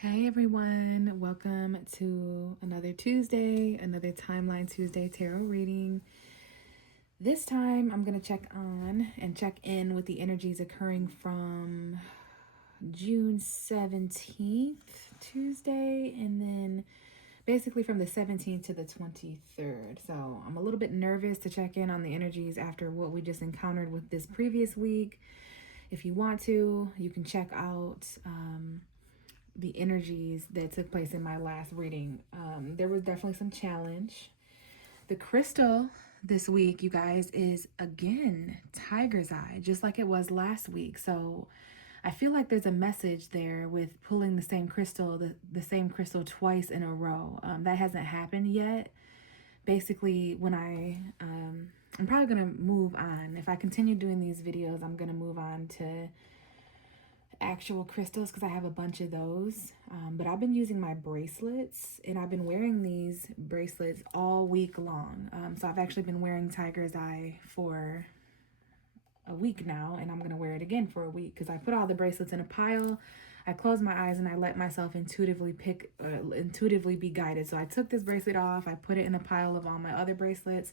Hey everyone, welcome to another Tuesday, another Timeline Tuesday tarot reading. This time I'm going to check in with the energies occurring from June 17th, Tuesday, and then basically from the 17th to the 23rd. So I'm a little bit nervous to check in on the energies after what we just encountered with this previous week. If you want to, you can check out the energies that took place in my last reading. There was definitely some challenge. The crystal this week, you guys, is again Tiger's Eye, just like it was last week. So I feel like there's a message there with pulling the same crystal twice in a row. That hasn't happened yet. Basically, I'm probably gonna move on. If I continue doing these videos, I'm gonna move on to actual crystals because I have a bunch of those. But I've been using my bracelets, and I've been wearing these bracelets all week long. So I've actually been wearing Tiger's Eye for a week now, and I'm gonna wear it again for a week because I put all the bracelets in a pile. I close my eyes and I let myself intuitively be guided. So I took this bracelet off, I put it in a pile of all my other bracelets,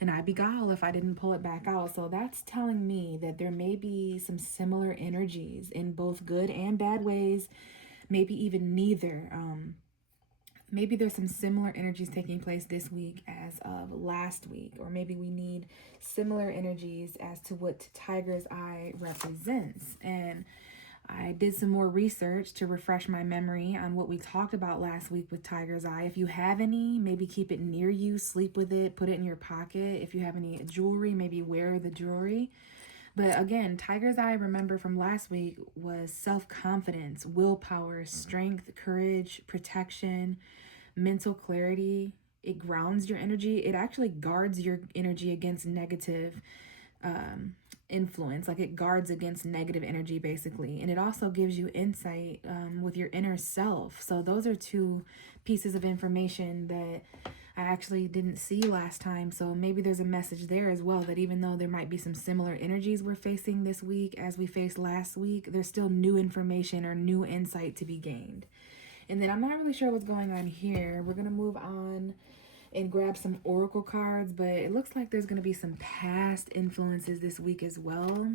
and I'd be gone if I didn't pull it back out. So that's telling me that there may be some similar energies in both good and bad ways, maybe even neither. Maybe there's some similar energies taking place this week as of last week, or maybe we need similar energies as to what Tiger's Eye represents. And I did some more research to refresh my memory on what we talked about last week with Tiger's Eye. If you have any, maybe keep it near you, sleep with it, put it in your pocket. If you have any jewelry, maybe wear the jewelry. But again, Tiger's Eye, remember from last week, was self-confidence, willpower, strength, courage, protection, mental clarity. It grounds your energy. It actually guards your energy against negative influence. Like, it guards against negative energy basically, and it also gives you insight with your inner self. So those are two pieces of information that I actually didn't see last time. So maybe there's a message there as well, that even though there might be some similar energies we're facing this week as we faced last week, there's still new information or new insight to be gained. And then I'm not really sure what's going on here. We're going to move on and grab some oracle cards, but it looks like there's going to be some past influences this week as well.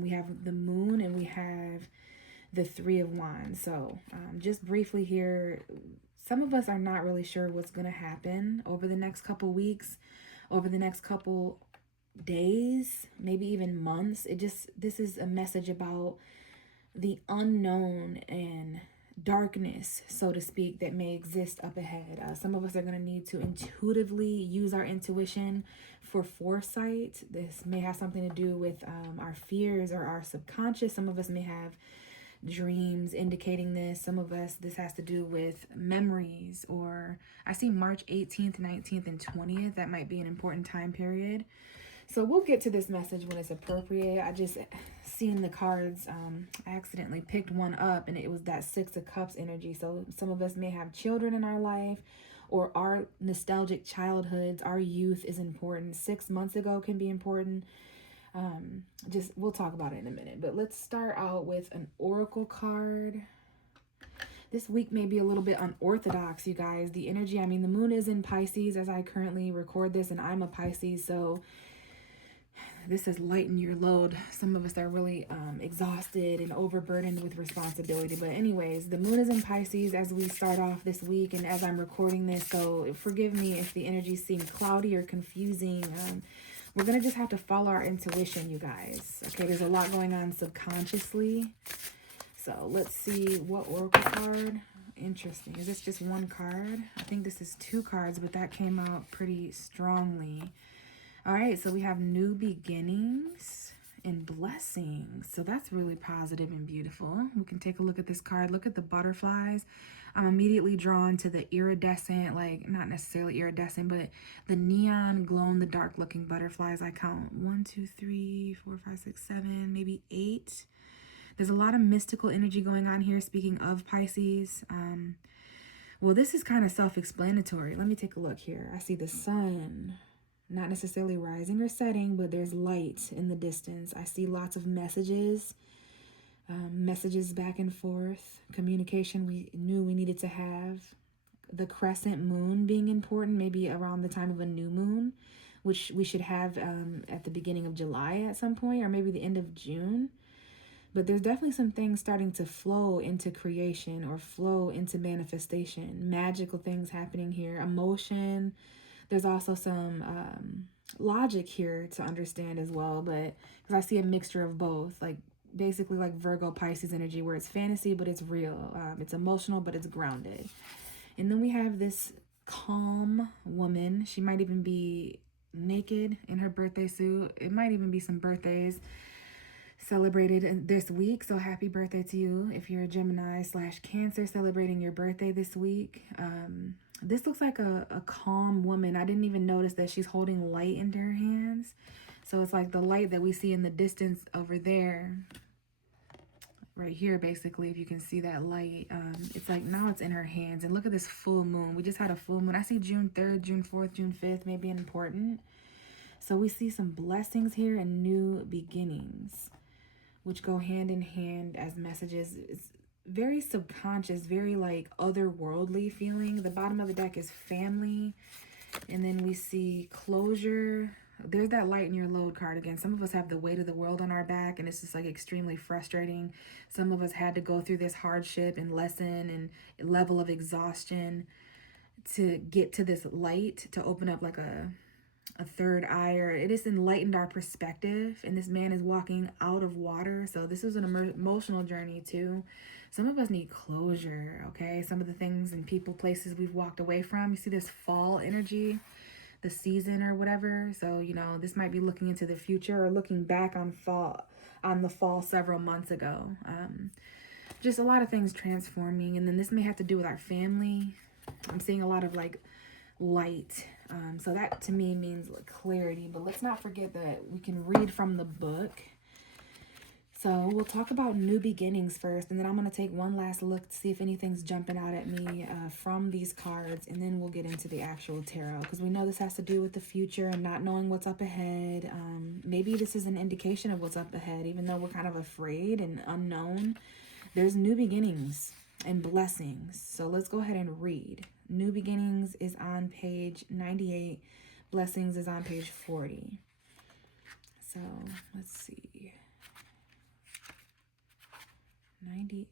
We have the moon and we have the Three of Wands. So just briefly here, some of us are not really sure what's going to happen over the next couple weeks, over the next couple days, maybe even months. This is a message about the unknown and darkness, so to speak, that may exist up ahead. Some of us are going to need to intuitively use our intuition for foresight. This may have something to do with our fears or our subconscious. Some of us may have dreams indicating this. Some of us, this has to do with memories, or I see March 18th, 19th, and 20th. That might be an important time period. So we'll get to this message when it's appropriate. I just seen the cards. I accidentally picked one up, and it was that Six of Cups energy. So some of us may have children in our life, or our nostalgic childhoods. Our youth is important. 6 months ago can be important. We'll talk about it in a minute. But let's start out with an oracle card. This week may be a little bit unorthodox, you guys. The energy, the moon is in Pisces as I currently record this, and I'm a Pisces, so this is lighten your load. Some of us are really exhausted and overburdened with responsibility. But anyways, the moon is in Pisces as we start off this week and as I'm recording this. So forgive me if the energies seem cloudy or confusing. We're going to just have to follow our intuition, you guys. Okay, there's a lot going on subconsciously. So let's see what oracle card. Interesting. Is this just one card? I think this is two cards, but that came out pretty strongly. All right, so we have new beginnings and blessings. So that's really positive and beautiful. We can take a look at this card. Look at the butterflies. I'm immediately drawn to the iridescent, like not necessarily iridescent, but the neon glow-in-the-dark looking butterflies. I count 1, 2, 3, 4, 5, 6, 7, maybe 8. There's a lot of mystical energy going on here, speaking of Pisces. Well, this is kind of self-explanatory. Let me take a look here. I see the sun. Not necessarily rising or setting, but there's light in the distance. I see lots of messages Messages back and forth, communication we knew we needed to have, the crescent moon being important, maybe around the time of a new moon, which we should have at the beginning of July at some point, or maybe the end of June. But there's definitely some things starting to flow into creation or flow into manifestation, magical things happening here, emotion. There's also some logic here to understand as well, but because I see a mixture of both, like basically like Virgo Pisces energy, where it's fantasy but it's real, it's emotional but it's grounded. And then we have this calm woman. She might even be naked in her birthday suit. It might even be some birthdays celebrated this week, so happy birthday to you if you're a Gemini/Cancer celebrating your birthday this week. This looks like a calm woman. I didn't even notice that she's holding light into her hands, so it's like the light that we see in the distance over there, right here, basically, if you can see that light. It's like now it's in her hands. And look at this full moon. We just had a full moon. I see June 3rd, June 4th, June 5th may be important. So we see some blessings here and new beginnings, which go hand in hand as messages. It's very subconscious, very like otherworldly feeling. The bottom of the deck is family. And then we see closure. There's that lighten your load card again. Some of us have the weight of the world on our back, and it's just like extremely frustrating. Some of us had to go through this hardship and lesson and level of exhaustion to get to this light, to open up like a third eye, or it has enlightened our perspective. And this man is walking out of water, so this is an emotional journey too. Some of us need closure, okay? Some of the things and people, places we've walked away from. You see this fall energy, the season or whatever. So, you know, this might be looking into the future or looking back on the fall several months ago. Just a lot of things transforming. And then this may have to do with our family. I'm seeing a lot of like light. So that to me means like clarity. But let's not forget that we can read from the book. So we'll talk about new beginnings first, and then I'm going to take one last look to see if anything's jumping out at me from these cards, and then we'll get into the actual tarot, because we know this has to do with the future and not knowing what's up ahead. Maybe this is an indication of what's up ahead, even though we're kind of afraid and unknown. There's new beginnings and blessings. So let's go ahead and read. New beginnings is on page 98. Blessings is on page 40. So let's see. 98.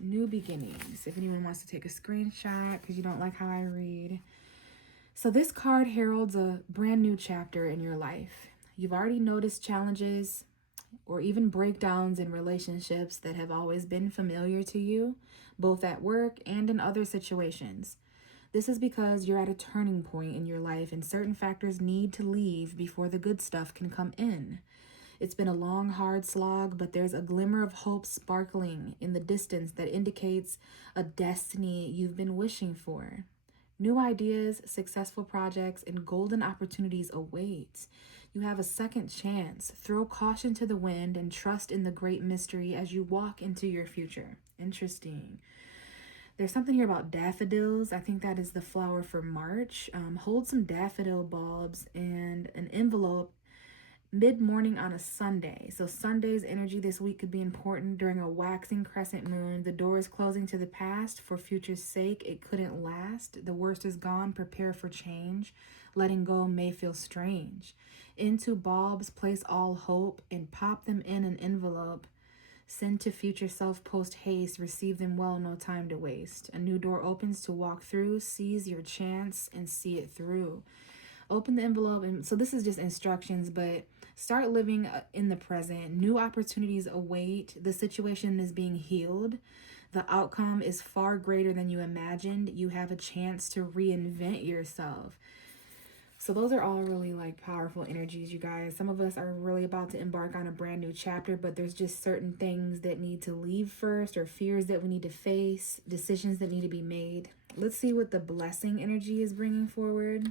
New beginnings. If anyone wants to take a screenshot because you don't like how I read. So this card heralds a brand new chapter in your life. You've already noticed challenges or even breakdowns in relationships that have always been familiar to you, both at work and in other situations. This is because you're at a turning point in your life and certain factors need to leave before the good stuff can come in. It's been a long, hard slog, but there's a glimmer of hope sparkling in the distance that indicates a destiny you've been wishing for. New ideas, successful projects, and golden opportunities await. You have a second chance. Throw caution to the wind and trust in the great mystery as you walk into your future. Interesting. There's something here about daffodils. I think that is the flower for March. Hold some daffodil bulbs and an envelope mid-morning on a Sunday. So Sunday's energy this week could be important during a waxing crescent moon. The door is closing to the past for future's sake. It couldn't last. The worst is gone. Prepare for change. Letting go may feel strange. Into bulbs, place all hope and pop them in an envelope. Send to future self post haste. Receive them well, no time to waste. A new door opens to walk through. Seize your chance and see it through. Open the envelope. And so this is just instructions, but start living in the present. New opportunities await. The situation is being healed. The outcome is far greater than you imagined. You have a chance to reinvent yourself. So those are all really like powerful energies, you guys. Some of us are really about to embark on a brand new chapter, but there's just certain things that need to leave first, or fears that we need to face, decisions that need to be made. Let's see what the blessing energy is bringing forward.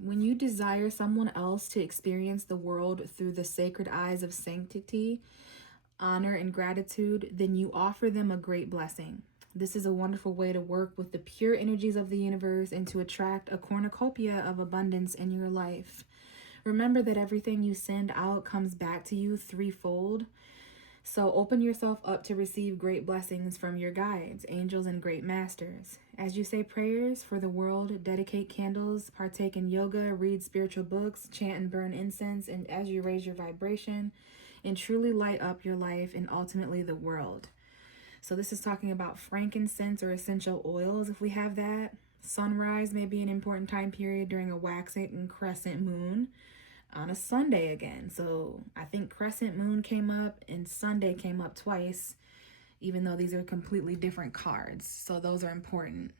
When you desire someone else to experience the world through the sacred eyes of sanctity, honor, and gratitude, then you offer them a great blessing. This is a wonderful way to work with the pure energies of the universe and to attract a cornucopia of abundance in your life. Remember that everything you send out comes back to you threefold. So open yourself up to receive great blessings from your guides, angels, and great masters. As you say prayers for the world, dedicate candles, partake in yoga, read spiritual books, chant and burn incense, and as you raise your vibration and truly light up your life and ultimately the world. So this is talking about frankincense or essential oils if we have that. Sunrise may be an important time period during a waxing and crescent moon on a Sunday again. So I think crescent moon came up and Sunday came up twice, even though these are completely different cards. So those are important.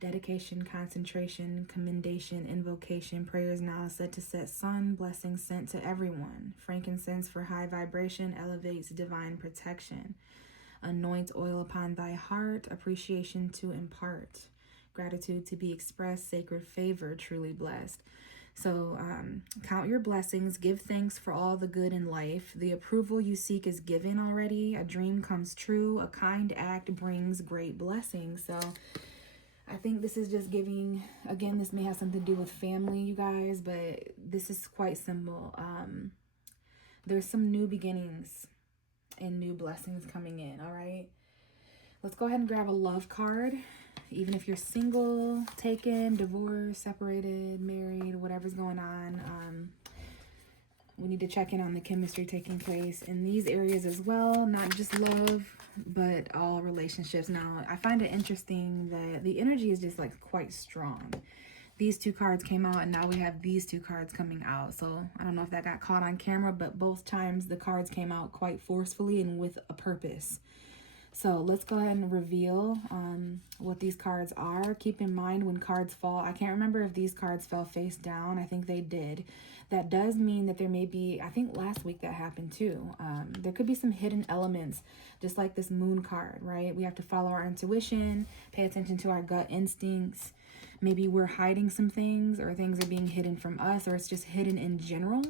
Dedication, concentration, commendation, invocation, prayers now said to set sun, blessings sent to everyone. Frankincense for high vibration elevates divine protection. Anoint oil upon thy heart, appreciation to impart, gratitude to be expressed, sacred favor, truly blessed. So count your blessings, give thanks for all the good in life. The approval you seek is given already. A dream comes true. A kind act brings great blessings. So I think this is just giving, again, this may have something to do with family, you guys, but this is quite simple. There's some new beginnings and new blessings coming in, all right? Let's go ahead and grab a love card. Even if you're single, taken, divorced, separated, married, whatever's going on, we need to check in on the chemistry taking place in these areas as well, not just love, but all relationships. Now, I find it interesting that the energy is just like quite strong. These two cards came out and now we have these two cards coming out. So I don't know if that got caught on camera, but both times the cards came out quite forcefully and with a purpose. So let's go ahead and reveal what these cards are. Keep in mind when cards fall, I can't remember if these cards fell face down. I think they did. That does mean that there may be, I think last week that happened too. There could be some hidden elements, just like this moon card, right? We have to follow our intuition, pay attention to our gut instincts. Maybe we're hiding some things or things are being hidden from us, or it's just hidden in general,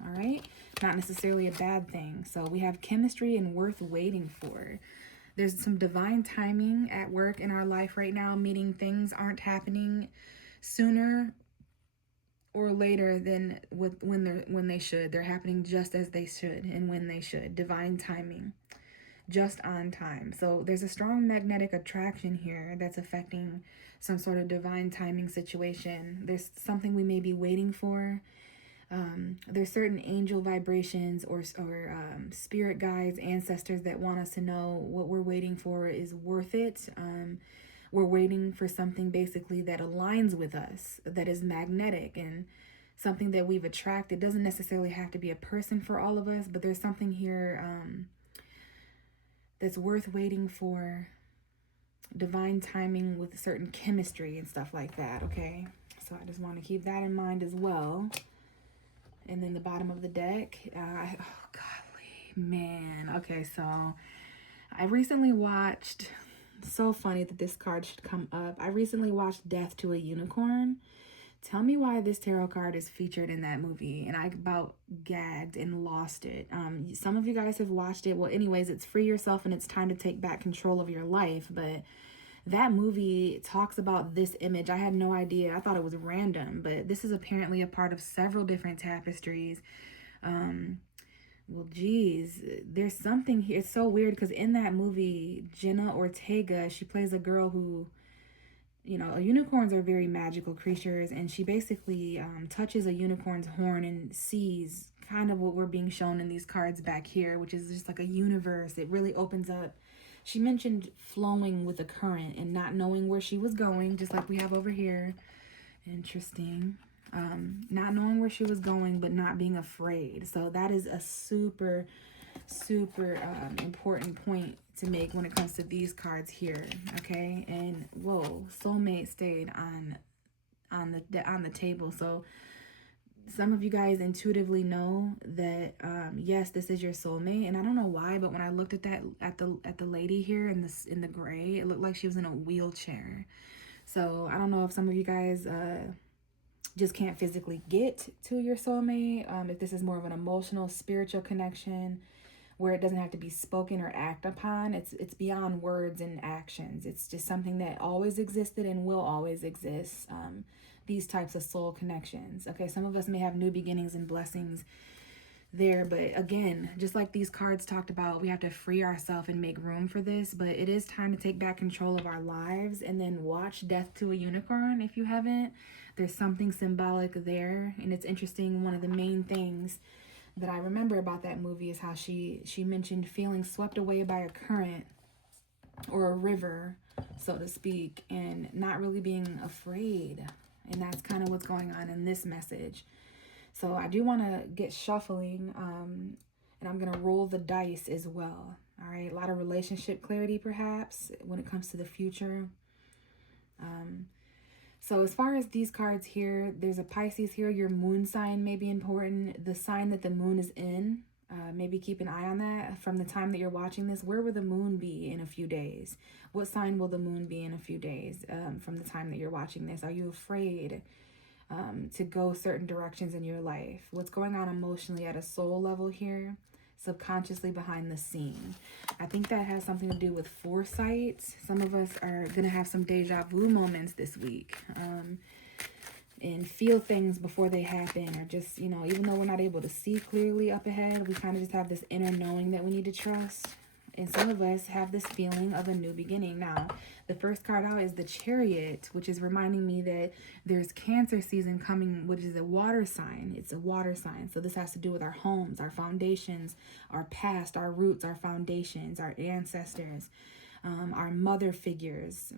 all right? Not necessarily a bad thing. So we have chemistry and worth waiting for. There's some divine timing at work in our life right now, meaning things aren't happening sooner or later than when they should. They're happening just as they should and when they should. Divine timing, just on time. So there's a strong magnetic attraction here that's affecting some sort of divine timing situation. There's something we may be waiting for. There's certain angel vibrations or spirit guides, ancestors that want us to know what we're waiting for is worth it. We're waiting for something basically that aligns with us, that is magnetic and something that we've attracted. It doesn't necessarily have to be a person for all of us, but there's something here that's worth waiting for. Divine timing with certain chemistry and stuff like that, okay? So I just want to keep that in mind as well. And then the bottom of the deck, oh golly, man. Okay, so I recently watched, so funny that this card should come up. I recently watched Death to a Unicorn. Tell me why this tarot card is featured in that movie. And I about gagged and lost it. Some of you guys have watched it. Well, anyways, it's Free Yourself and it's time to take back control of your life. But that movie talks about this image. I had no idea. I thought it was random, but this is apparently a part of several different tapestries. Well, geez, there's something here. It's so weird because in that movie, Jenna Ortega, she plays a girl who, you know, unicorns are very magical creatures, and she basically touches a unicorn's horn and sees kind of what we're being shown in these cards back here, which is just like a universe. It really opens up. She mentioned flowing with the current and not knowing where she was going, just like we have over here. Interesting. Not knowing where she was going, but not being afraid. So that is a super important point to make when it comes to these cards here, okay? And whoa, soulmate stayed on the table. So some of you guys intuitively know that yes, this is your soulmate, and I don't know why, but when I looked at that at the lady here in the gray, it looked like she was in a wheelchair. So I don't know if some of you guys just can't physically get to your soulmate, if this is more of an emotional, spiritual connection, where it doesn't have to be spoken or act upon. It's beyond words and actions. It's just something that always existed and will always exist. These types of soul connections. Okay, some of us may have new beginnings and blessings there, but again, just like these cards talked about, we have to free ourselves and make room for this. But it is time to take back control of our lives, and then watch Death to a Unicorn if you haven't. There's something symbolic there, and it's interesting. One of the main things that I remember about that movie is how she mentioned feeling swept away by a current or a river, so to speak, and not really being afraid. And that's kind of what's going on in this message. So I do want to get shuffling, and I'm going to roll the dice as well. All right, a lot of relationship clarity perhaps when it comes to the future. So as far as these cards here, there's a Pisces here. Your moon sign may be important. The sign that the moon is in, maybe keep an eye on that. From the time that you're watching this, where will the moon be in a few days? What sign will the moon be in a few days from the time that you're watching this? Are you afraid to go certain directions in your life? What's going on emotionally at a soul level here, subconsciously behind the scene? I think that has something to do with foresight. Some of us are going to have some deja vu moments this week, and feel things before they happen, or just, you know, even though we're not able to see clearly up ahead, we kind of just have this inner knowing that we need to trust. And some of us have this feeling of a new beginning. Now, the first card out is the Chariot, which is reminding me that there's Cancer season coming, which is a water sign. It's a water sign. So this has to do with our homes, our foundations, our past, our roots, our foundations, our ancestors, our mother figures,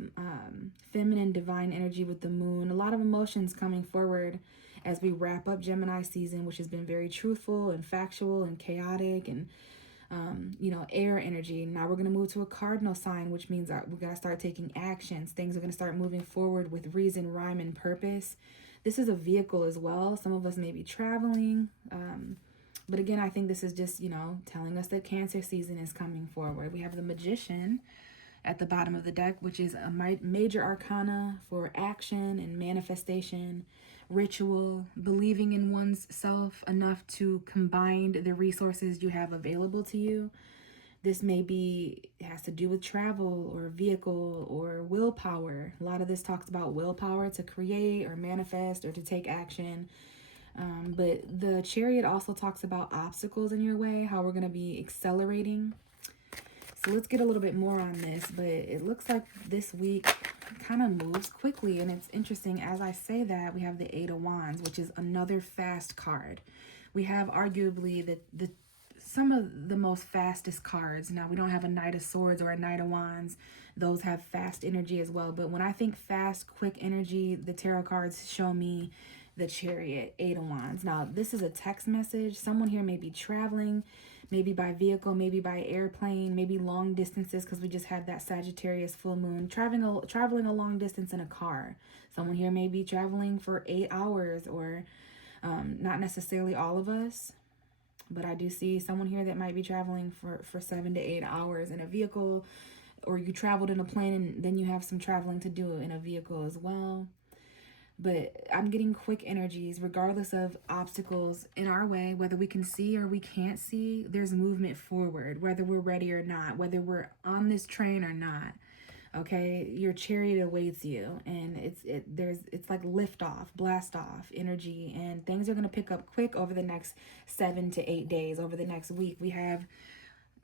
feminine divine energy with the moon. A lot of emotions coming forward as we wrap up Gemini season, which has been very truthful and factual and chaotic and you know, air energy. Now we're going to move to a cardinal sign, which means we got to start taking actions. Things are going to start moving forward with reason, rhyme, and purpose. This is a vehicle as well. Some of us may be traveling. But again, I think this is just, you know, telling us that Cancer season is coming forward. We have the Magician at the bottom of the deck, which is a major arcana for action and manifestation, ritual, believing in one's self enough to combine the resources you have available to you. This has to do with travel or vehicle or willpower. A lot of this talks about willpower to create or manifest or to take action. But the Chariot also talks about obstacles in your way, how we're going to be accelerating. So let's get a little bit more on this, but it looks like this week kind of moves quickly. And it's interesting, as I say that, we have the Eight of Wands, which is another fast card. We have arguably some of the most fastest cards. Now, we don't have a Knight of Swords or a Knight of Wands. Those have fast energy as well. But when I think fast, quick energy, the tarot cards show me the Chariot, Eight of Wands. Now, this is a text message. Someone here may be traveling, maybe by vehicle, maybe by airplane, maybe long distances, because we just had that Sagittarius full moon. Traveling a long distance in a car. Someone here may be traveling for 8 hours, or not necessarily all of us, but I do see someone here that might be traveling for 7 to 8 hours in a vehicle, or you traveled in a plane and then you have some traveling to do in a vehicle as well. But I'm getting quick energies, regardless of obstacles in our way, whether we can see or we can't see. There's movement forward, whether we're ready or not, whether we're on this train or not. Okay, your Chariot awaits you, and it's like lift off, blast off energy, and things are gonna pick up quick over the next 7 to 8 days. Over the next week, we have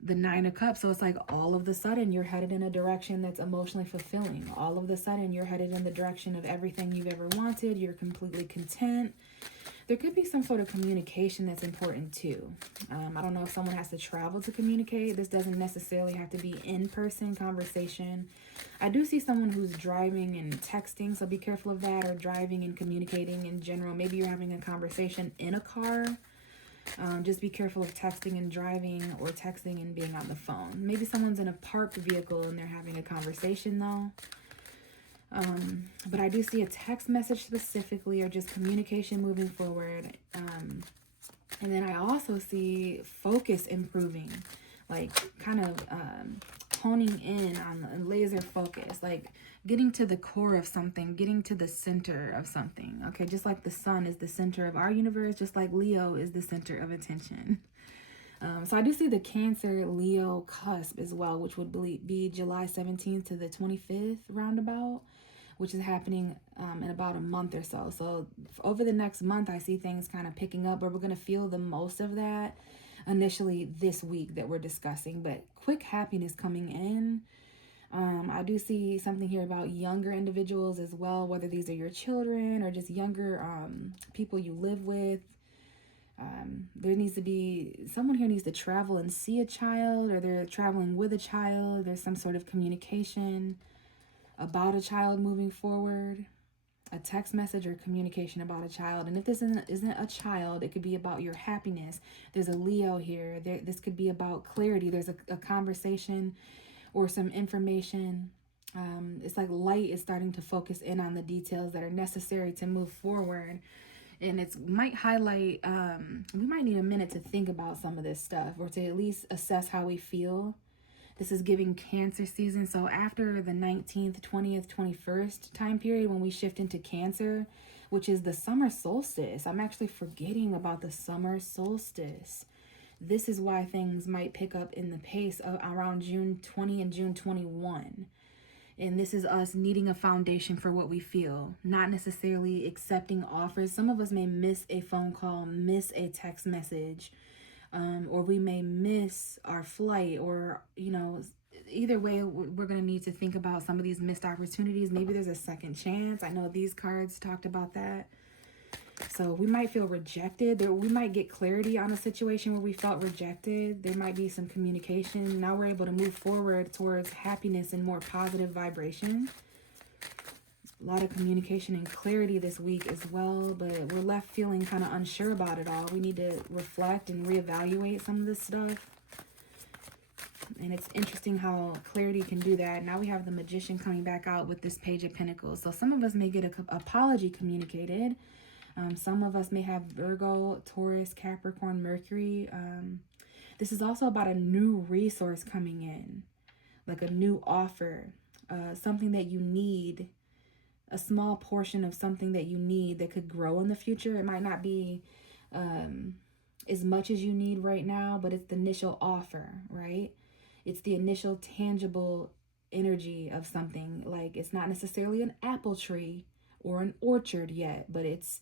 the Nine of Cups. So it's like all of the sudden you're headed in a direction that's emotionally fulfilling. All of the sudden you're headed in the direction of everything you've ever wanted. You're completely content. There could be some sort of communication that's important too. I don't know if someone has to travel to communicate. This doesn't necessarily have to be in-person conversation. I do see someone who's driving and texting, so be careful of that, or driving and communicating in general. Maybe you're having a conversation in a car. Just be careful of texting and driving, or texting and being on the phone. Maybe someone's in a parked vehicle and they're having a conversation though. But I do see a text message specifically, or just communication moving forward. And then I also see focus improving, like kind of honing in on laser focus, like getting to the core of something, getting to the center of something. Okay, just like the sun is the center of our universe, just like Leo is the center of attention. So I do see the Cancer Leo cusp as well, which would be July 17th to the 25th roundabout, which is happening in about a month or so. So over the next month, I see things kind of picking up, but we're going to feel the most of that initially this week that we're discussing. But quick happiness coming in. I do see something here about younger individuals as well, whether these are your children or just younger people you live with. There needs to be, someone here needs to travel and see a child, or they're traveling with a child. There's some sort of communication about a child moving forward, a text message or communication about a child. And if this isn't a child, it could be about your happiness. There's a Leo here. This could be about clarity. There's a conversation or some information. It's like light is starting to focus in on the details that are necessary to move forward. And it might highlight, we might need a minute to think about some of this stuff, or to at least assess how we feel. This is giving Cancer season. So after the 19th, 20th, 21st time period, when we shift into Cancer, which is the summer solstice. I'm actually forgetting about the summer solstice. This is why things might pick up in the pace of around June 20 and June 21. And this is us needing a foundation for what we feel, not necessarily accepting offers. Some of us may miss a phone call, miss a text message, or we may miss our flight, or, either way, we're going to need to think about some of these missed opportunities. Maybe there's a second chance. I know these cards talked about that. So we might feel rejected. We might get clarity on a situation where we felt rejected. There might be some communication. Now we're able to move forward towards happiness and more positive vibration. A lot of communication and clarity this week as well, but we're left feeling kind of unsure about it all. We need to reflect and reevaluate some of this stuff. And it's interesting how clarity can do that. Now we have the Magician coming back out with this Page of Pentacles. So some of us may get an apology communicated. Some of us may have Virgo, Taurus, Capricorn, Mercury. This is also about a new resource coming in, like a new offer, something that you need, a small portion of something that you need that could grow in the future. It might not be as much as you need right now, but it's the initial offer, right? It's the initial tangible energy of something. Like, it's not necessarily an apple tree or an orchard yet, but it's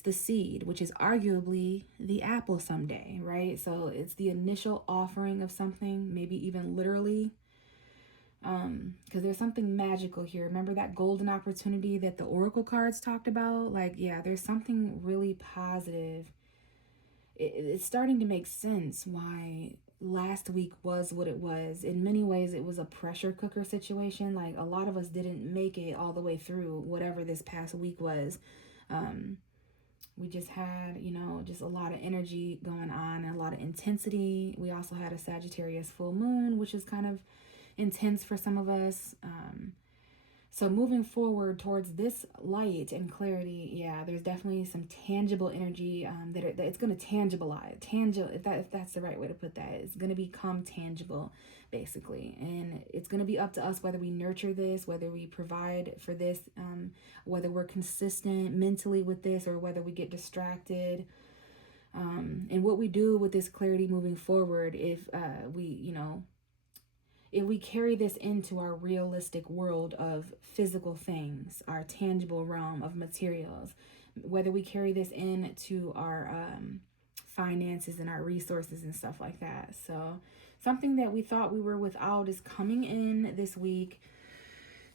the seed, which is arguably the apple someday, right? So it's the initial offering of something, maybe even literally, because there's something magical here. Remember that golden opportunity that the oracle cards talked about? Like, yeah, there's something really positive. It's starting to make sense why last week was what it was. In many ways, it was a pressure cooker situation. Like, a lot of us didn't make it all the way through whatever this past week was. We just had, just a lot of energy going on, and a lot of intensity. We also had a Sagittarius full moon, which is kind of intense for some of us. So moving forward towards this light and clarity, yeah, there's definitely some tangible energy that it's going to tangibilize. If that's the right way to put that, it's going to become tangible, basically. And it's going to be up to us whether we nurture this, whether we provide for this, whether we're consistent mentally with this, or whether we get distracted. And what we do with this clarity moving forward, if we carry this into our realistic world of physical things, our tangible realm of materials, whether we carry this into our finances and our resources and stuff like that. So something that we thought we were without is coming in this week.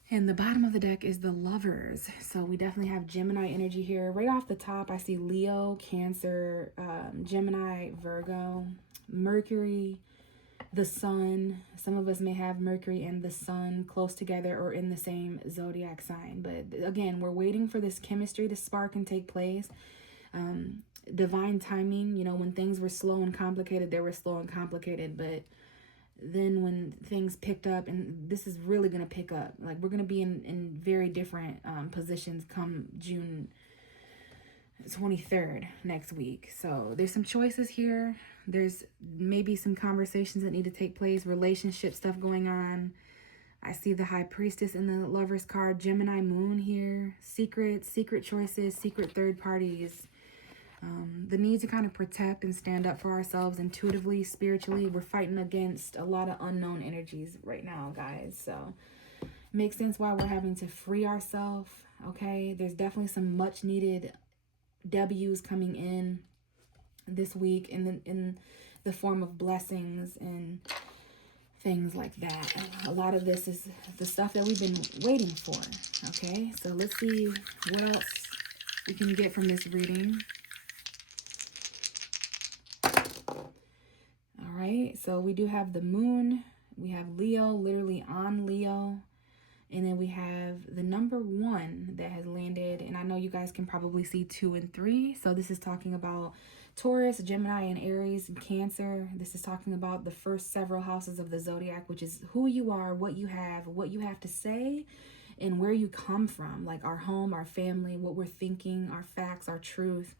And the bottom of the deck is the Lovers. So we definitely have Gemini energy here. Right off the top, I see Leo, Cancer, Gemini, Virgo, Mercury, the Sun. Some of us may have Mercury and the Sun close together or in the same zodiac sign. But again, we're waiting for this chemistry to spark and take place. Divine timing, when things were slow and complicated, they were slow and complicated. But then when things picked up, and this is really going to pick up, like, we're going to be in very different positions come June 23rd next week. So there's some choices here. There's maybe some conversations that need to take place, relationship stuff going on. I see the High Priestess in the Lover's card, Gemini Moon here, secret choices, secret third parties. The need to kind of protect and stand up for ourselves intuitively, spiritually. We're fighting against a lot of unknown energies right now, guys. So it makes sense why we're having to free ourselves. Okay, there's definitely some much needed W's coming in this week in the form of blessings and things like that. A lot of this is the stuff that we've been waiting for. Okay, so let's see what else we can get from this reading. All right, so we do have the moon, we have Leo, literally on Leo, and then we have the number 1 that has landed, and I know you guys can probably see 2 and 3. So this is talking about Taurus, Gemini, and Aries, and Cancer. This is talking about the first several houses of the zodiac, which is who you are, what you have to say, and where you come from, like our home, our family, what we're thinking, our facts, our truth,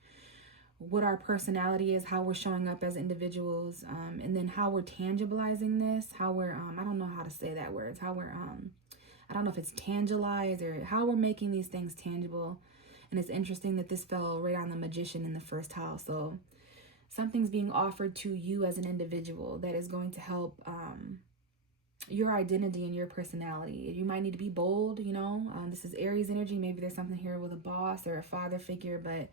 what our personality is, how we're showing up as individuals, and then how we're tangibilizing this, how we're, I don't know how to say that word, how we're, I don't know if it's tangibleized or how we're making these things tangible. And it's interesting that this fell right on the Magician in the first house. So something's being offered to you as an individual that is going to help your identity and your personality. You might need to be bold, you know. This is Aries energy. Maybe there's something here with a boss or a father figure, but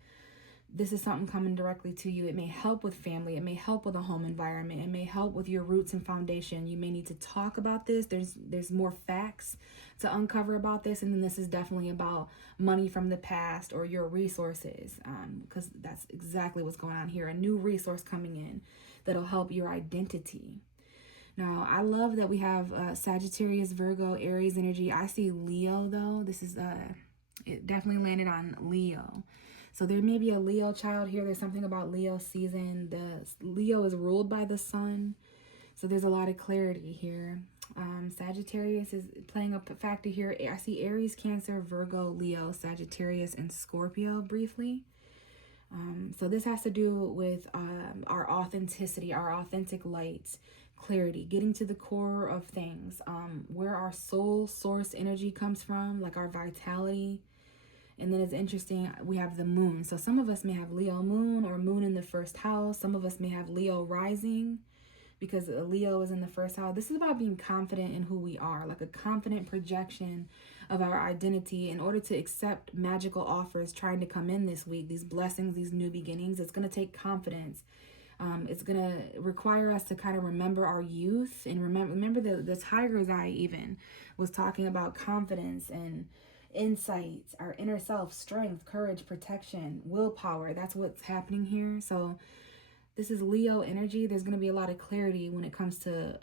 this is something coming directly to you. It may help with family. It may help with a home environment. It may help with your roots and foundation. You may need to talk about this. There's more facts to uncover about this. And then this is definitely about money from the past or your resources, because that's exactly what's going on here. A new resource coming in that'll help your identity. Now, I love that we have Sagittarius, Virgo, Aries energy. I see Leo, though. This is, it definitely landed on Leo. So there may be a Leo child here. There's something about Leo season. The Leo is ruled by the sun. So there's a lot of clarity here. Sagittarius is playing a factor here. I see Aries, Cancer, Virgo, Leo, Sagittarius, and Scorpio briefly. So this has to do with our authenticity, our authentic light, clarity, getting to the core of things, where our soul source energy comes from, like our vitality. And then it's interesting, we have the moon. So some of us may have Leo moon or moon in the first house. Some of us may have Leo rising because Leo is in the first house. This is about being confident in who we are, like a confident projection of our identity in order to accept magical offers trying to come in this week, these blessings, these new beginnings. It's going to take confidence. It's going to require us to kind of remember our youth and remember the tiger's eye even was talking about confidence and insights, our inner self, strength, courage, protection, willpower. That's what's happening here. So this is Leo energy. There's going to be a lot of clarity when it comes to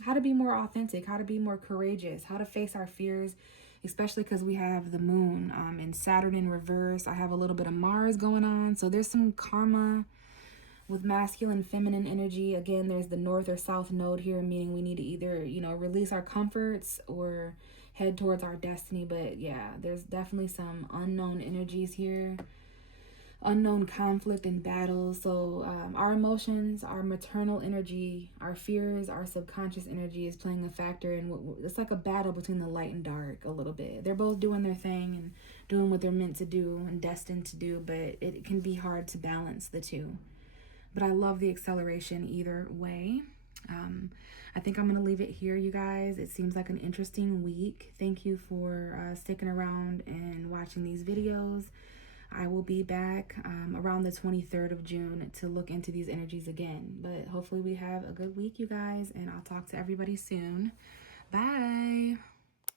how to be more authentic, how to be more courageous, how to face our fears, especially because we have the moon and Saturn in reverse. I have a little bit of Mars going on. So there's some karma with masculine, feminine energy. Again, there's the north or south node here, meaning we need to either, release our comforts or head towards our destiny. But yeah, there's definitely some unknown energies here, unknown conflict and battles. So our emotions, our maternal energy, our fears, our subconscious energy is playing a factor in it's like a battle between the light and dark a little bit. They're both doing their thing and doing what they're meant to do and destined to do, but it can be hard to balance the two. But I love the acceleration either way. I think I'm going to leave it here, you guys. It seems like an interesting week. Thank you for sticking around and watching these videos. I will be back around the 23rd of June to look into these energies again. But hopefully we have a good week, you guys, and I'll talk to everybody soon. Bye.